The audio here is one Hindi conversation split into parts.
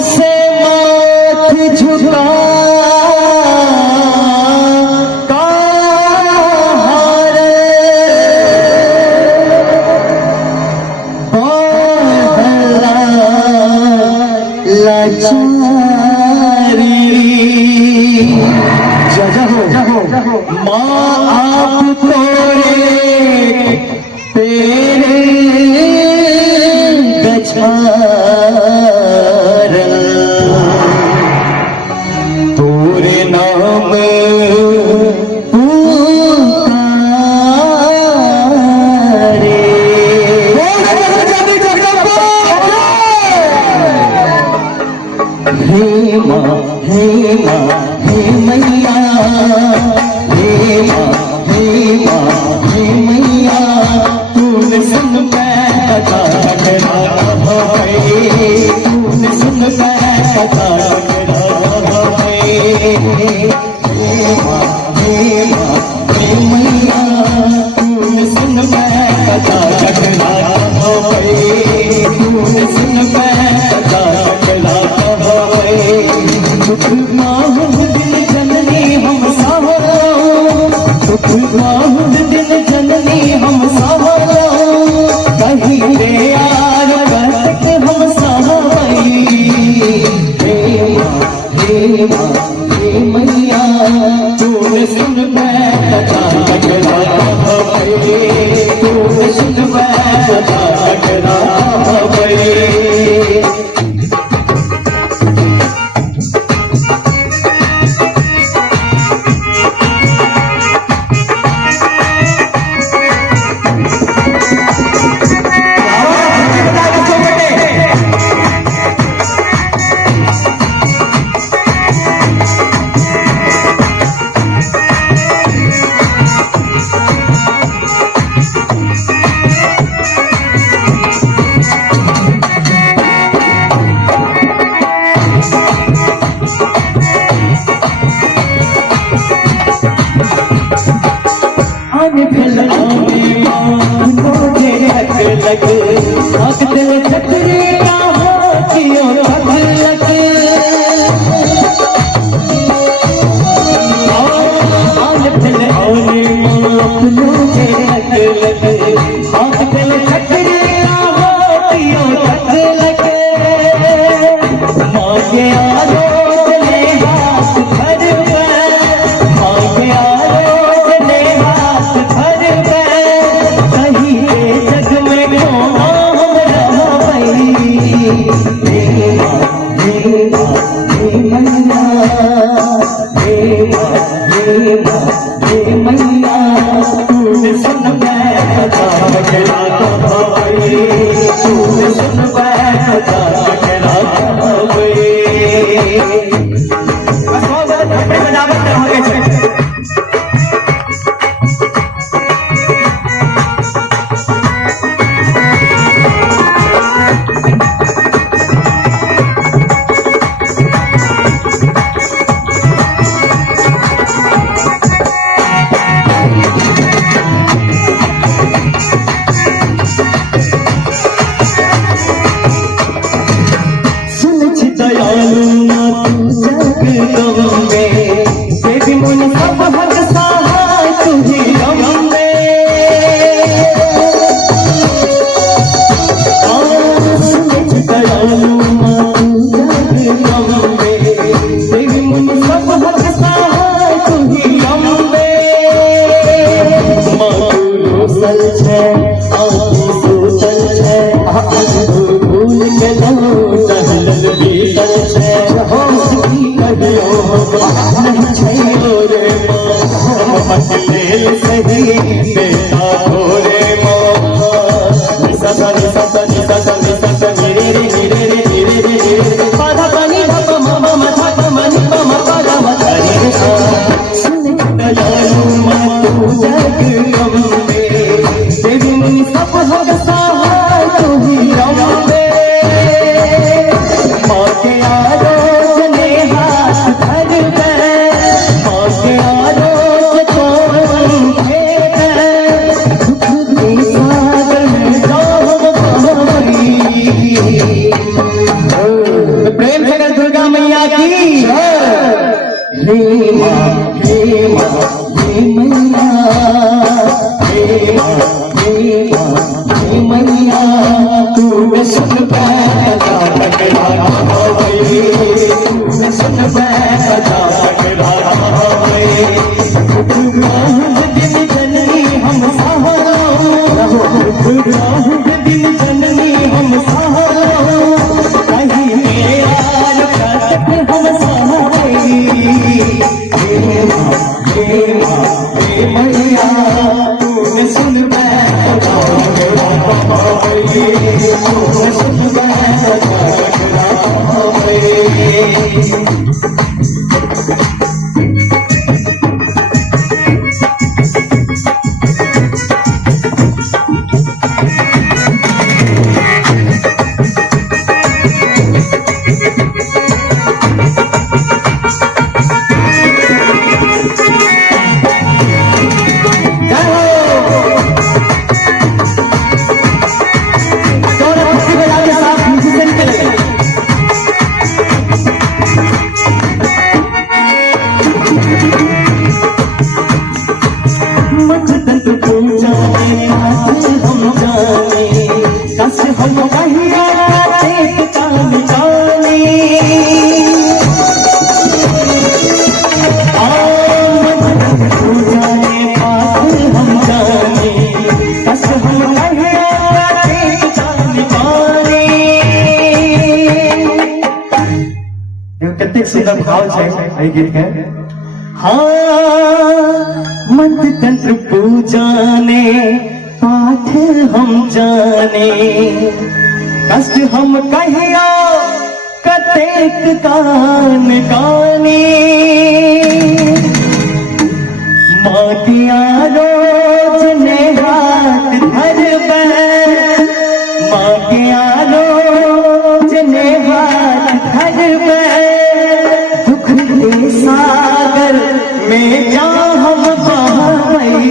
से माथ झुका माँ आप तोरे तेरे गछार तोरे नाम पुकारे। हे माँ हे माँ हे मैया हे माँ हे माँ हे मैया तूने सुन मैं कथा करा तूने सुन मैं कथा करा। हे माँ हे मैया तूने सुन मैं कथा करा तूने सुन मैं कथा करा। दुख माहुद दिल जननी हम सावरो दुख माहुद दिल जननी हम सावरो कहीं रे यार कहत हम सावई। हे माँ हे मैया तूने सुन मैं कथा करा तूने सुन मैं कथा करा। हे माँ हे माँ हे मैया, हे माँ हे माँ हे मैया, तूने सुन पैदा टकराया तूने सुन पैदा टकराया दिन जननी हम सहारा, दिन जननी हम सहारा, कहीं मेरा हम सहारे, हे माँ हे माँ हे मैया, तूने सुन पैदा तूने सुन पैदा सुंदर भाव है गीत के। हाँ मंत्र तंत्र पूजा ने पाठ हम जाने, कष्ट हम कहिया कतेक कान गाने, माँ किया रोज ने हाथ धर पे, माँ किया रोज ने हाथ धर पे, सागर में जा हम बहाई,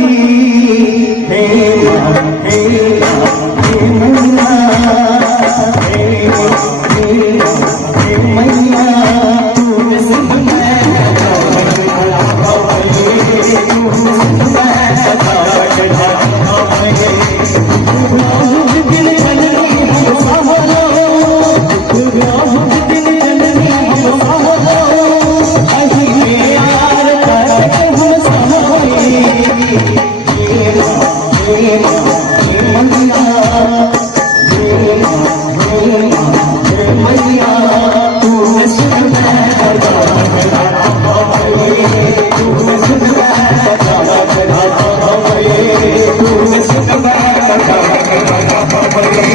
हे माँ हे माँ हे मैया, हे मैया, तूने सुन पैदा दिन जननी हम सहारा, दिन जननी हम सहारा, Thank you.